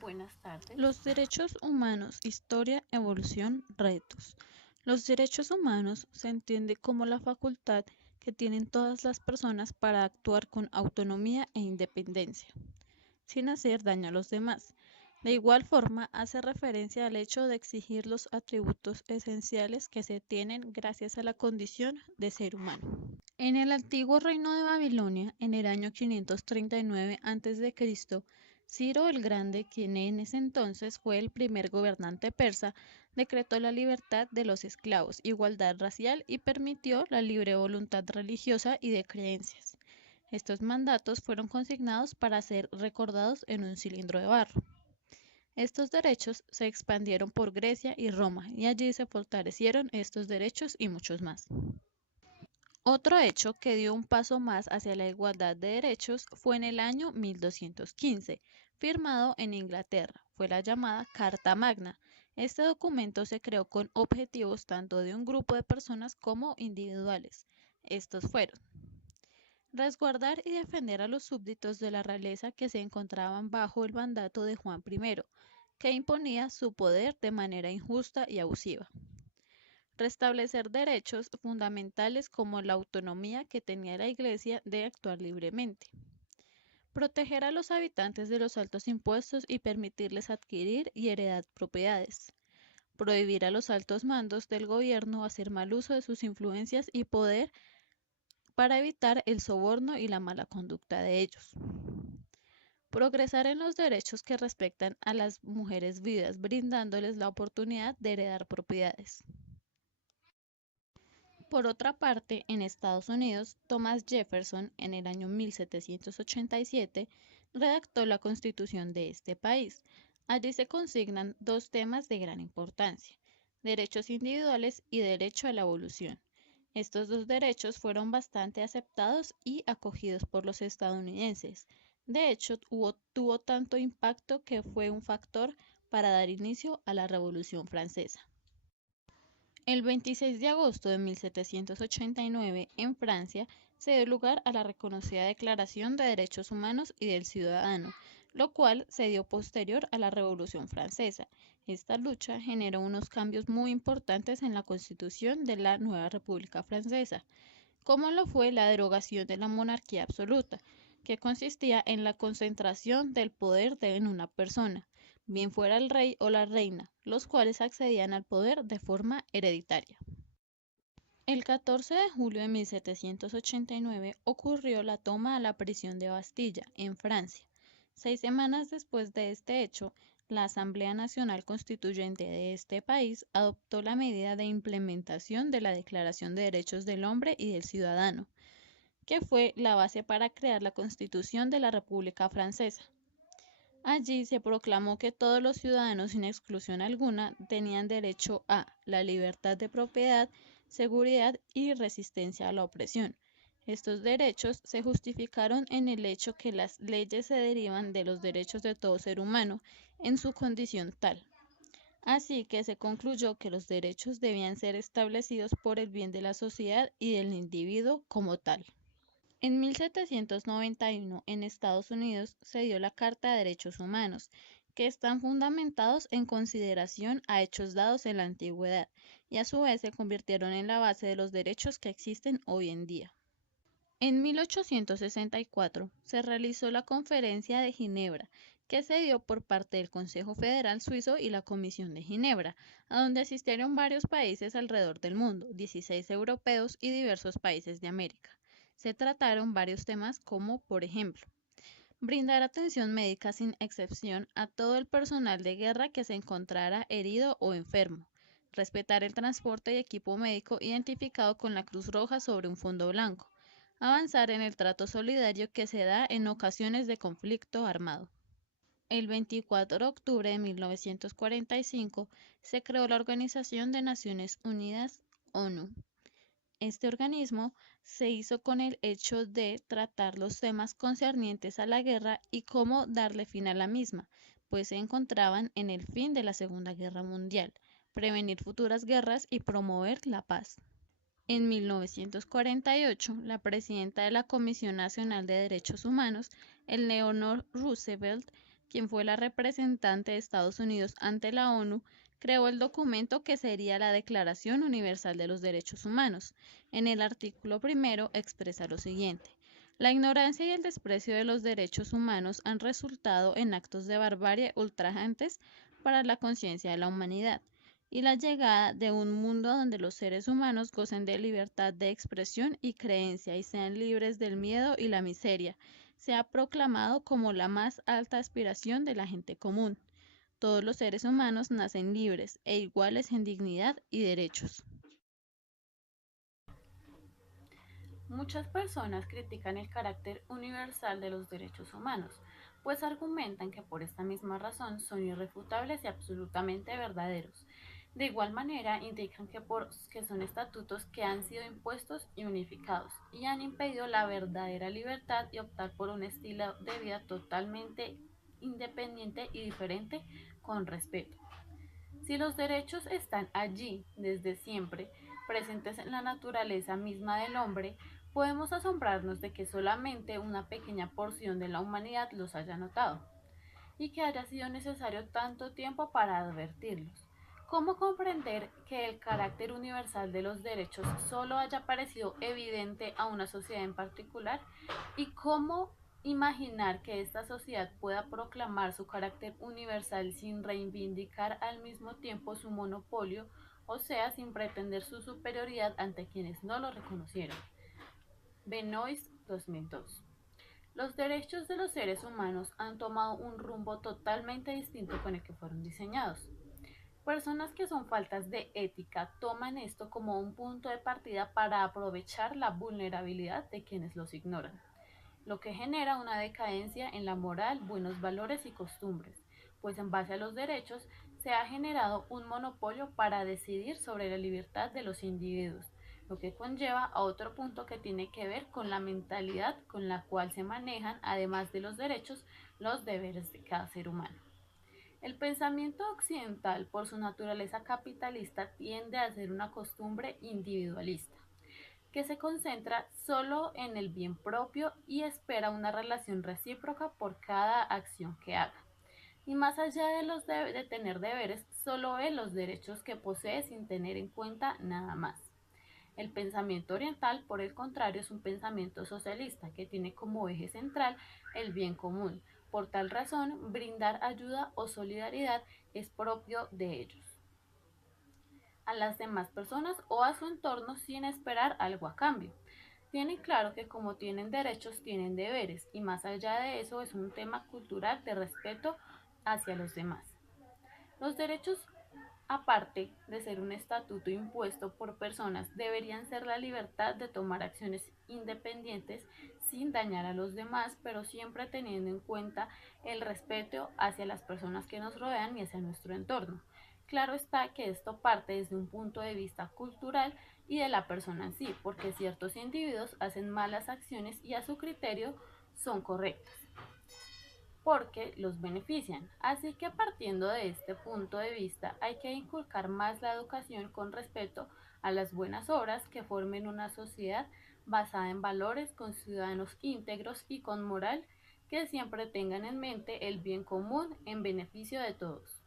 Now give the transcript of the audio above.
Buenas tardes. Los derechos humanos, historia, evolución, retos. Los derechos humanos se entiende como la facultad que tienen todas las personas para actuar con autonomía e independencia, sin hacer daño a los demás. De igual forma, hace referencia al hecho de exigir los atributos esenciales que se tienen gracias a la condición de ser humano. En el antiguo reino de Babilonia, en el año 539 a.C., Ciro el Grande, quien en ese entonces fue el primer gobernante persa, decretó la libertad de los esclavos, igualdad racial y permitió la libre voluntad religiosa y de creencias. Estos mandatos fueron consignados para ser recordados en un cilindro de barro. Estos derechos se expandieron por Grecia y Roma, y allí se fortalecieron estos derechos y muchos más. Otro hecho que dio un paso más hacia la igualdad de derechos fue en el año 1215, firmado en Inglaterra. Fue la llamada Carta Magna. Este documento se creó con objetivos tanto de un grupo de personas como individuales. Estos fueron: resguardar y defender a los súbditos de la realeza que se encontraban bajo el mandato de Juan I, que imponía su poder de manera injusta y abusiva; restablecer derechos fundamentales como la autonomía que tenía la Iglesia de actuar libremente; proteger a los habitantes de los altos impuestos y permitirles adquirir y heredar propiedades; prohibir a los altos mandos del gobierno hacer mal uso de sus influencias y poder para evitar el soborno y la mala conducta de ellos; progresar en los derechos que respectan a las mujeres viudas, brindándoles la oportunidad de heredar propiedades. Por otra parte, en Estados Unidos, Thomas Jefferson, en el año 1787, redactó la Constitución de este país. Allí se consignan dos temas de gran importancia: derechos individuales y derecho a la evolución. Estos dos derechos fueron bastante aceptados y acogidos por los estadounidenses. De hecho, tuvo tanto impacto que fue un factor para dar inicio a la Revolución Francesa. El 26 de agosto de 1789, en Francia, se dio lugar a la reconocida Declaración de Derechos Humanos y del Ciudadano, lo cual se dio posterior a la Revolución Francesa. Esta lucha generó unos cambios muy importantes en la Constitución de la nueva República Francesa, como lo fue la derogación de la monarquía absoluta, que consistía en la concentración del poder en una persona, bien fuera el rey o la reina, los cuales accedían al poder de forma hereditaria. El 14 de julio de 1789 ocurrió la toma a la prisión de Bastilla, en Francia. 6 semanas después de este hecho, la Asamblea Nacional Constituyente de este país adoptó la medida de implementación de la Declaración de Derechos del Hombre y del Ciudadano, que fue la base para crear la Constitución de la República Francesa. Allí se proclamó que todos los ciudadanos, sin exclusión alguna, tenían derecho a la libertad de propiedad, seguridad y resistencia a la opresión. Estos derechos se justificaron en el hecho que las leyes se derivan de los derechos de todo ser humano en su condición tal. Así que se concluyó que los derechos debían ser establecidos por el bien de la sociedad y del individuo como tal. En 1791, en Estados Unidos, se dio la Carta de Derechos Humanos, que están fundamentados en consideración a hechos dados en la antigüedad y a su vez se convirtieron en la base de los derechos que existen hoy en día. En 1864 se realizó la Conferencia de Ginebra, que se dio por parte del Consejo Federal Suizo y la Comisión de Ginebra, a donde asistieron varios países alrededor del mundo, 16 europeos y diversos países de América. Se trataron varios temas como, por ejemplo, brindar atención médica sin excepción a todo el personal de guerra que se encontrara herido o enfermo, respetar el transporte y equipo médico identificado con la Cruz Roja sobre un fondo blanco, avanzar en el trato solidario que se da en ocasiones de conflicto armado. El 24 de octubre de 1945 se creó la Organización de Naciones Unidas, ONU. Este organismo se hizo con el hecho de tratar los temas concernientes a la guerra y cómo darle fin a la misma, pues se encontraban en el fin de la Segunda Guerra Mundial, prevenir futuras guerras y promover la paz. En 1948, la presidenta de la Comisión Nacional de Derechos Humanos, Eleanor Roosevelt, quien fue la representante de Estados Unidos ante la ONU, creó el documento que sería la Declaración Universal de los Derechos Humanos. En el artículo primero expresa lo siguiente: la ignorancia y el desprecio de los derechos humanos han resultado en actos de barbarie ultrajantes para la conciencia de la humanidad, y la llegada de un mundo donde los seres humanos gocen de libertad de expresión y creencia y sean libres del miedo y la miseria, se ha proclamado como la más alta aspiración de la gente común. Todos los seres humanos nacen libres e iguales en dignidad y derechos. Muchas personas critican el carácter universal de los derechos humanos, pues argumentan que por esta misma razón son irrefutables y absolutamente verdaderos. De igual manera, indican que son estatutos que han sido impuestos y unificados y han impedido la verdadera libertad y optar por un estilo de vida totalmente independiente y diferente con respeto. Si los derechos están allí desde siempre, presentes en la naturaleza misma del hombre, podemos asombrarnos de que solamente una pequeña porción de la humanidad los haya notado y que haya sido necesario tanto tiempo para advertirlos. ¿Cómo comprender que el carácter universal de los derechos solo haya parecido evidente a una sociedad en particular? ¿Y cómo imaginar que esta sociedad pueda proclamar su carácter universal sin reivindicar al mismo tiempo su monopolio, o sea, sin pretender su superioridad ante quienes no lo reconocieron? Benoist 2002. Los derechos de los seres humanos han tomado un rumbo totalmente distinto con el que fueron diseñados. Personas que son faltas de ética toman esto como un punto de partida para aprovechar la vulnerabilidad de quienes los ignoran, lo que genera una decadencia en la moral, buenos valores y costumbres, pues en base a los derechos se ha generado un monopolio para decidir sobre la libertad de los individuos, lo que conlleva a otro punto que tiene que ver con la mentalidad con la cual se manejan, además de los derechos, los deberes de cada ser humano. El pensamiento occidental, por su naturaleza capitalista, tiende a ser una costumbre individualista, que se concentra solo en el bien propio y espera una relación recíproca por cada acción que haga. Y más allá de tener deberes, solo ve los derechos que posee sin tener en cuenta nada más. El pensamiento oriental, por el contrario, es un pensamiento socialista que tiene como eje central el bien común. Por tal razón, brindar ayuda o solidaridad es propio de ellos a las demás personas o a su entorno sin esperar algo a cambio. Tienen claro que como tienen derechos, tienen deberes y más allá de eso es un tema cultural de respeto hacia los demás. Los derechos, aparte de ser un estatuto impuesto por personas, deberían ser la libertad de tomar acciones independientes sin dañar a los demás, pero siempre teniendo en cuenta el respeto hacia las personas que nos rodean y hacia nuestro entorno. Claro está que esto parte desde un punto de vista cultural y de la persona en sí, porque ciertos individuos hacen malas acciones y a su criterio son correctas porque los benefician. Así que partiendo de este punto de vista hay que inculcar más la educación con respecto a las buenas obras que formen una sociedad basada en valores, con ciudadanos íntegros y con moral que siempre tengan en mente el bien común en beneficio de todos.